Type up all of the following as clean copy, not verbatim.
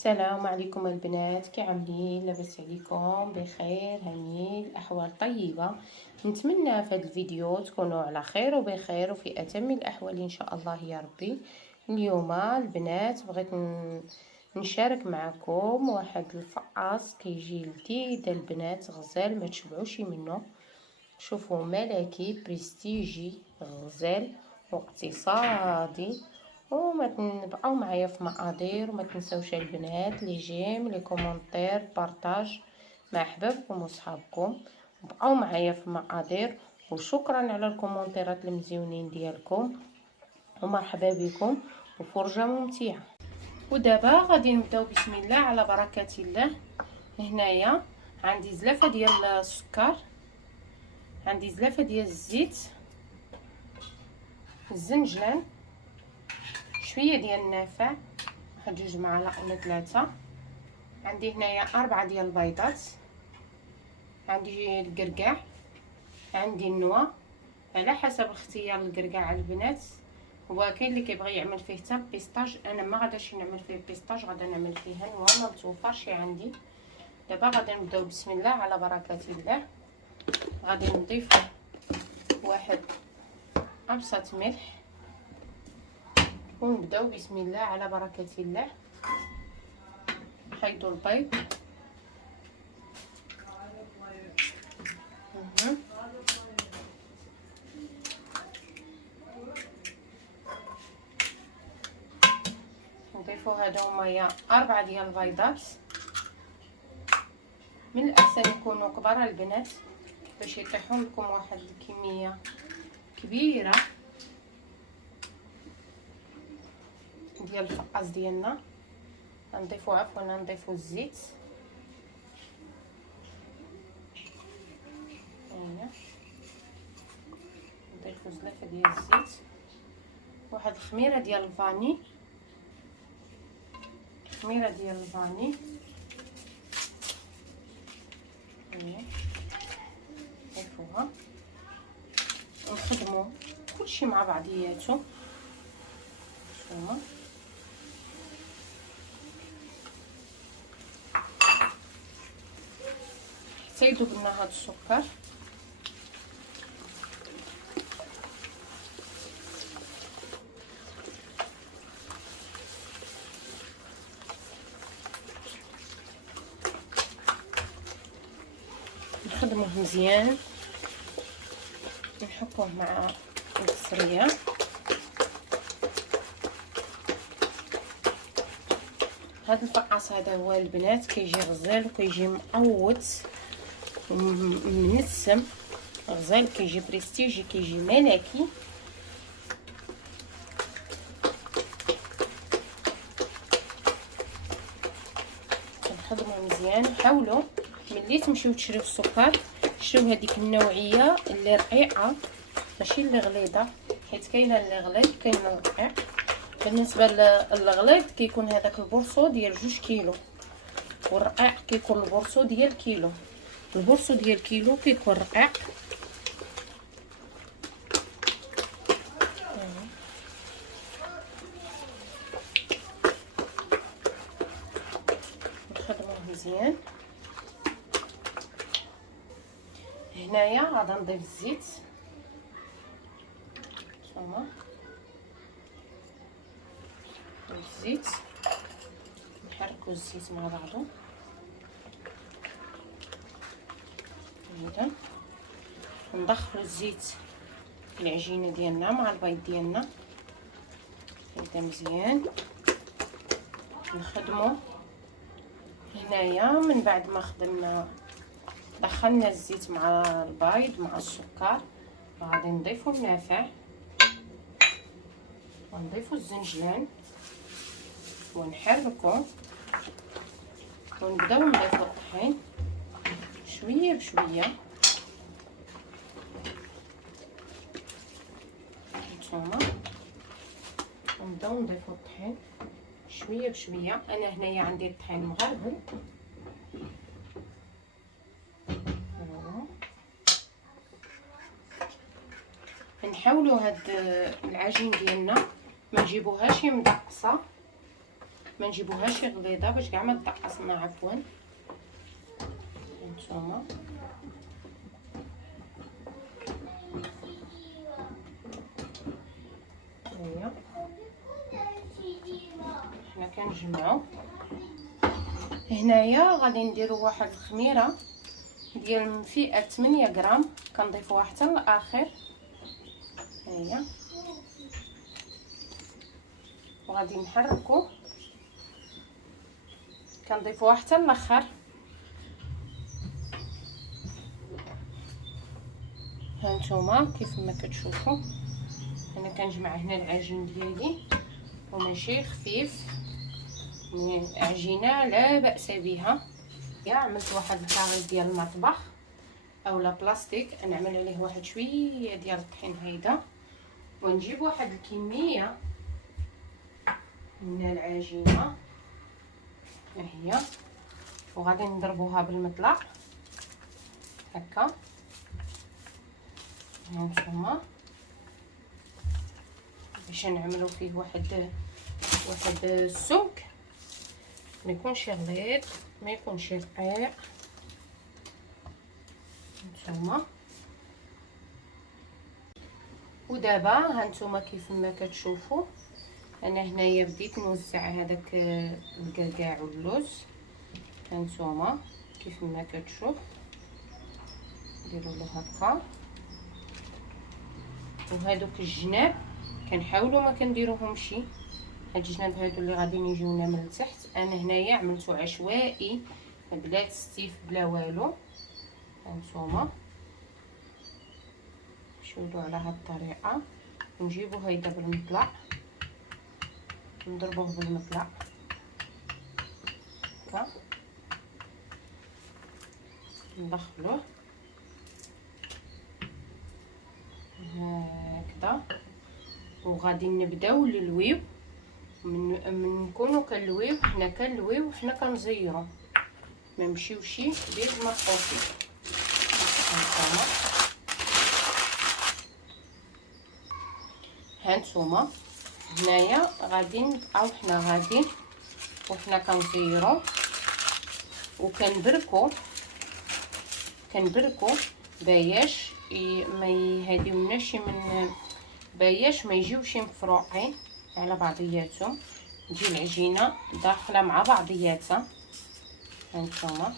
السلام عليكم البنات، كي عاملين؟ لاباس عليكم؟ بخير هانيين، الاحوال طيبه. نتمنى في هذا الفيديو تكونوا على خير وبخير وفي اتم الاحوال ان شاء الله يا ربي. اليوم البنات بغيت نشارك معكم واحد الفقاص كيجي لذيذ البنات، غزال ما تشبعوش منه. شوفوا، ملكي بريستيجي غزال واقتصادي. وما تبقاو معايا في مقادير، وما تنساوش البنات لي جيم لي كومونتير بارطاج مع احبابكم وصحابكم. بقاو معايا في مقادير، وشكرا على الكومونتيرات المزيونين ديالكم، ومرحبا بكم وفرجه ممتعه. ودابا غادي نبداو بسم الله على بركه الله. هنايا عندي زلافه ديال السكر، عندي زلافه ديال الزيت، الزنجلان، شويه ديال النافع، واحد 2 معالق ولا 3. عندي هنايا 4 ديال البيضات، عندي الكركاع، عندي النوى على حسب اختيار الكركاع البنات. هو كاين اللي كيبغي يعمل فيه حتى بيستاج، انا ما غاداش نعمل فيه بيستاج، غادا نعمل فيه نوى، ما متوفرش عندي. دابا غادي نبداو بسم الله على بركه الله. غادي نضيف واحد ابسط ملح، ونبداو بسم الله على بركه الله. نحيدوا البيض، نضيفوا هادو هما 4 ديال البيضات. من الاحسن يكونوا كبار البنات باش يطيحوا لكم واحد الكميه كبيره ديال الفقاص ديالنا. نضيفوا الزيت، نضيفوا زلافه ديال الزيت، واحد الخميره ديال الفاني، نضيفوها ونخدموا كلشي مع بعضياتو. شوفوا حتى يذوب لنا هاد السكر. نخدموه مزيان، نحطوه مع البصريه. هذا الفقاص هذا هو البنات كيجي غزال وكيجي مقوت ومنسم. غزال كيجي بريستيجي، كيجي ملكي. نخدموه مزيان. حاولوا ملي تمشيو تشريو السكر شريو هذيك النوعيه اللي رقيقه، ماشي اللي غليظه، حيت كاينه اللي غليظ كاينه الرقيق. بالنسبه للغليظ كيكون هذاك البورصو ديال 2 كيلو، والرقيق كيكون البورصو ديال كيلو. البورصو ديال كيلو كيكون رقيق. نخدموه مزيان. هنايا غادا نضيف الزيت، هانتوما الزيت، نحركو الزيت مع بعضو. هكذا ندخلو الزيت في العجينه ديالنا مع البيض ديالنا هكذا مزيان. نخدمو هنايا من بعد ما دخلنا الزيت مع البيض مع السكر، غادي نضيفو النافع ونضيفو الزنجلان ونحركو، ونبداو نضيفو الطحين شويه بشويه. هانتوما نبداو نضيفو الطحين شويه بشويه. انا هنايا عندي الطحين مغربل. نحاولوا هاد العجين ديالنا ما نجيبوهاش مدقصه، ما نجيبوهاش غليظه باش كاع ما تدقصنا. عفوا هانتوما هيا حنا كنجمعو. هنايا غادي نديرو واحد الخميره ديال فئه 8 غرام، كنضيفوها حتى للاخر. هيا وغادي نحركو، كنضيفوها حتى الاخر. هانتوما كيف ما كتشوفوا انا كنجمع هنا العجين ديالي وماشي خفيف، عجينه لا باس بها. عملت واحد الكاري ديال المطبخ اولا بلاستيك، نعمل عليه واحد شويه ديال الطحين هيدا، ونجيب واحد الكميه من العجينه ها هي، وغادي نضربوها بالمطلع هكا. هانتوما باش نعملو فيه واحد السمك، ما يكونش غليظ ما يكونش رقيق. هانتوما ودابا هانتوما كيف ما كتشوفوا انا هنايا بديت نوزع هذاك الكركاع واللوز. هانتوما كيف ما كتشوف نديروا له هكا، وهذوك الجناب كنحاولوا ما كنديروهمش. هاد الجناب هادو اللي غادي يجيونا من التحت انا هنايا عملته عشوائي بلا تستيف بلا والو. هانتوما نشوفوا على هاد الطريقه، ونجيبو هيدا بالمطلع نضربوه بالمطلع هكا، ندخلوه هكذا، وغادي نبداو للويو. من نكونوا كنلويو حنا كنلويو حنا كنزيرو، ما نمشيوش بيد مرقوطي. هانتوما هنايا غادي نبقاو حنا غادي وحنا كنزيرو وكنبركو باياش ما يهديوناش من باياش ما يجيوش مفروعين على بعضياتهم، تجي العجينه داخله مع بعضياتها. هانتوما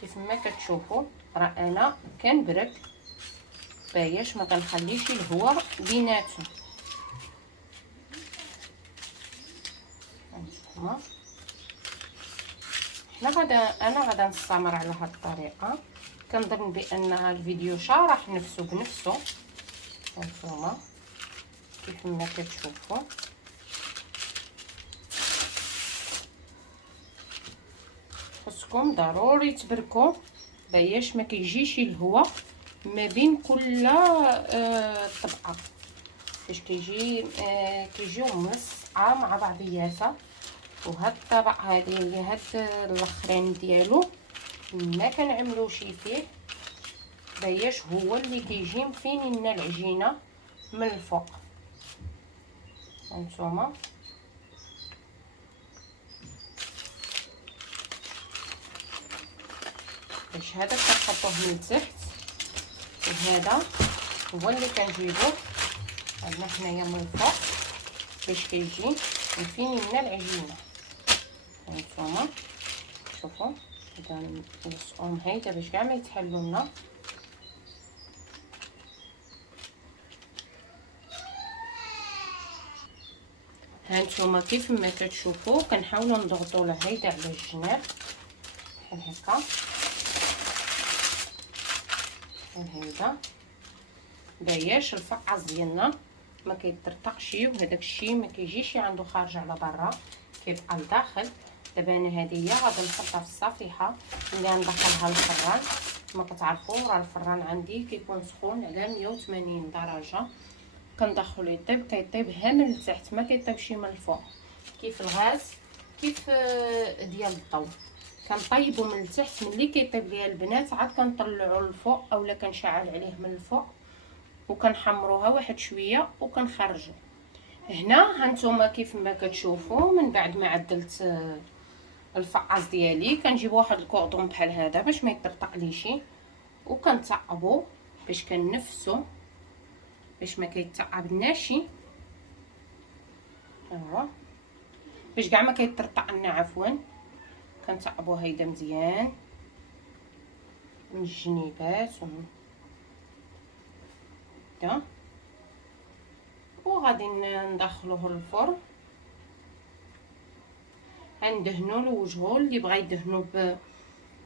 كيف ما كتشوفوا راه انا كنبرك باياش ما كنخليش الهواء بيناتهم. هانتوما انا غادا نستمر على هاد الطريقه، كنظن بان الفيديو شارح نفسه بنفسه. هانتوما كيف ما كتشوفوا خصكم ضروري تبركوا باياش ما كيجيش الهواء ما بين كل طبقه، فاش كيجيو ملصقه مع بعضياتها. وهاد الطبق هذه اللي هاد الاخرين ديالو ما كنعملوش فيه باياش هو اللي كيجي مفين لنا العجينه من الفوق. هانتوما باش هذا كنحطوه من التحت، وهذا هو اللي كنجيبوه عندنا حنايا من الفوق باش كيجي مفين لنا العجينه. هانتوما شوفوا هذا نلصقوهم هيدا باش كاع ما يتحلوا لنا. هانتوما كيف ما كتشوفوا كنحاولوا نضغطوا له هيدا على الجناب بحال هكا بحال هيدا باياش الفقاص ديالنا ما كيطرطقش وهداك الشيء ما كيجيش عنده خارج على برا، كيبقى لداخل. دابا انا هذه هي غادي نحطها في الصفيحه اللي غندخلها للفران. كما كتعرفوا راه الفران عندي كيكون سخون على 180 درجه، كندخلو يطيب كيطيب ها من التحت ما كيطيبش من الفوق كيف الغاز كيف ديال الضو. كنطيبو من التحت، ملي كيطيب ليا البنات عاد كنطلعو للفوق اولا كنشعل عليه من الفوق وكنحمروها واحد شويه وكنخرجو. هنا هانتوما كيف ما كتشوفوا من بعد ما عدلت الفقاص ديالي كنجيب واحد الكوردون بحال هذا باش ما يطرطقليش، وكنصعبو باش كنفسو باش ما كيتعبناش. ها باش كاع ما كيطرطق لنا، عفوا كنصعبو هيدا مزيان من الجنيبات ومن هكا، وغادي ندخلوه للفرن. غندهنوا له وجهه، اللي بغى يدهنوا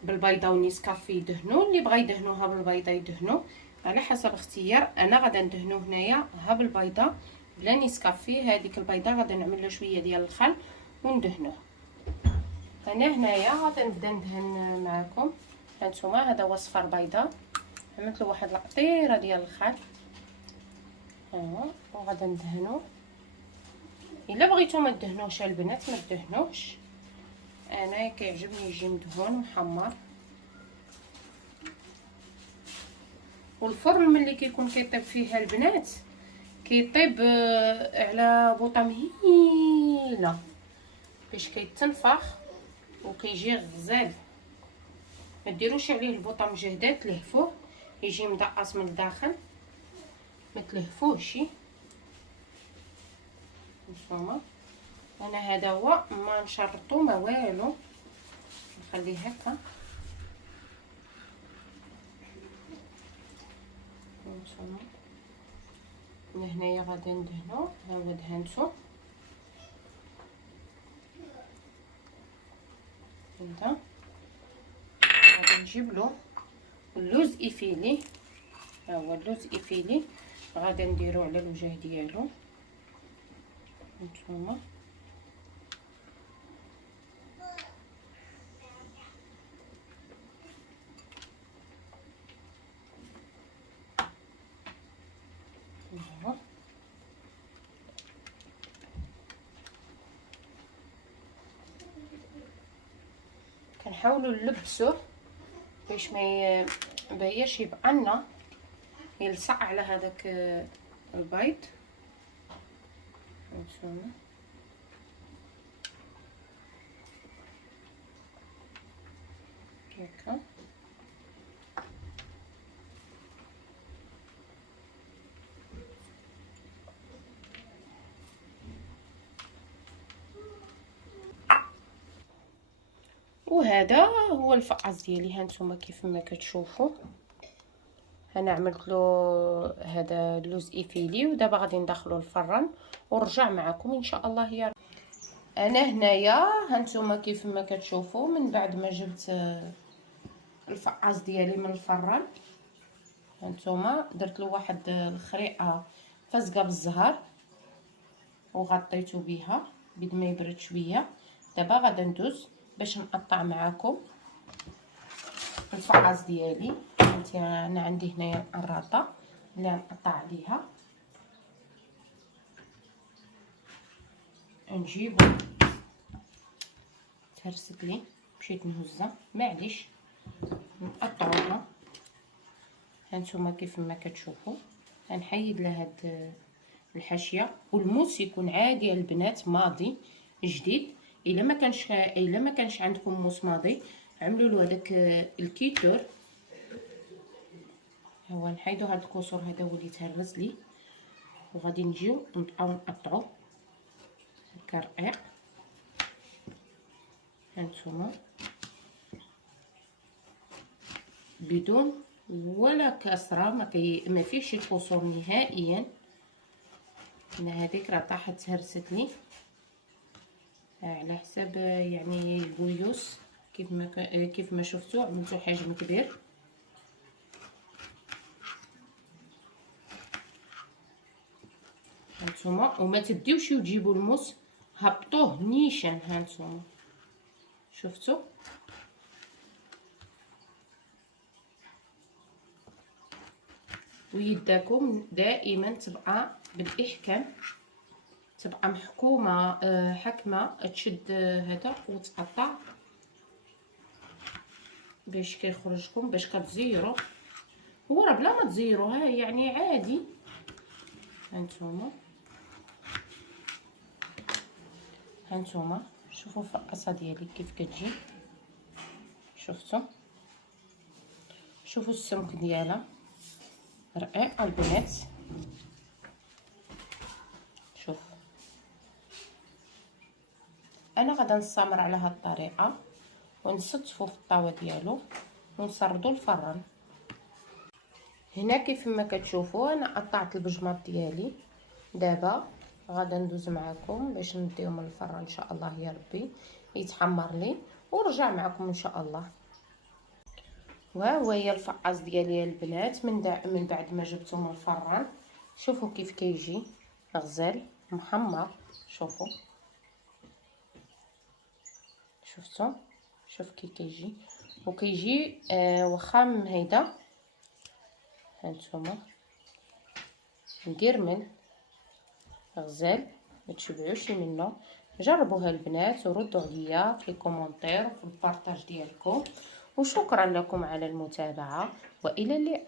بالبيضه ونيسكافي يدهنوا، اللي بغى يدهنوها بالبيضه يدهنوا، على حسب اختيار. انا غادا ندهنو هنايا ها بالبيضه بلا نيسكافي. هذيك البيضه غادا نعمل لها شويه ديال الخل وندهنوه. انا هنايا غادا نبدا ندهن معكم. هانتوما هذا هو صفر بيضه، عملت له واحد القطيره ديال الخل. ها وغادا ندهنو. الا بغيتو ما تدهنوش البنات ما تدهنوش، انا كيعجبني يجي مدهون محمر. والفرن ملي كيكون كيطيب فيه البنات كيطيب على بوطه مهيله باش كيتنفخ وكيجي غزال. ما ديروش عليه البوطه مجهده تلهفوه، يجي مدقص من الداخل، ما تلهفوهش. نتوما انا هذا هو، ما نشرطو ما والو، نخليه هكا. نتوما هنايا غادي ندهنو، ها هو دهنتو هذا. غادي نجيب له اللوز ايفيلي، ها هو اللوز ايفيلي غادي نديرو على الوجه ديالو. نتوما كنحاولوا نلبسوه باش ما باياش يبقى لنا يلصق على هذاك البيض. نتوما هكا. وهذا هو الفقاص ديالي. هانتوما كيف ما كتشوفوا انا عملت له هذا اللوز ايفيلي، ودابا غادي ندخلو الفران ونرجع معكم ان شاء الله. يا انا هنايا هانتوما كيف ما كتشوفوا من بعد ما جبت الفقاص ديالي من الفران، هانتوما درت له واحد الخريقه فازقه بالزهر وغطيته بها بد ما يبرد شويه. دابا غادا ندوز باش نقطع معكم الفقاص ديالي. انا عندي هنايا القراطه اللي غنقطع عليها. نجيبو تهرست لي مشيت نهزها معليش نقطعوها. هانتوما كيف ما كتشوفوا غنحيد لها هاد الحاشيه، والموس يكون عادي البنات ماضي جديد. الا ما كانش عندكم موس ماضي عملوا له هذاك الكيتور. هو نحيدو هاد الكسور، هذا هو اللي تهرس لي، وغادي نجيو نبقاو نقطعو هكا رقيق. هانتوما بدون ولا كسره، ما فيهش الكسور نهائيا. انا هذيك راه طاحت تهرست لي على حساب يعني البويوس. كيف ما شفتوا عملتو حجم كبير. هانتوما وما تديوش وتجيبوا الموس، هبطوه نيشان. هانتوما شفتوا ويداكم دائما تبقى بالاحكام، تبقى محكومه حكمه تشد هذا وتقطع باش كيخرجكم باش كتزيروا. هو راه بلا ما تزيروها يعني عادي. هانتوما هانتوما شوفوا الفقاصه ديالي كيف كتجي، شفتوا؟ شوفوا السمك ديالها رقيقه البنات. شوف انا غادا نستمر على هاد الطريقه ونستفو في الطاوه ديالو ونسردو الفران. هنا كيف ما كتشوفوا انا قطعت البجماط ديالي. دابا غادا ندوز معكم باش نديهم للفران ان شاء الله يا ربي يتحمر لي ونرجع معكم ان شاء الله. وها هو هي الفقاص ديالي البنات من بعد ما جبته من الفران. شوفوا كيف كيجي غزال محمر. شوفوا شفتوا؟ شوف كي كيجي وكيجي واخا مهيده هانتوما مقرمل غزال، ما تشبعوش منه. جربوها البنات وردوا عليا في الكومونتير وفي البارطاج ديالكم، وشكرا لكم على المتابعه والى اللقاء.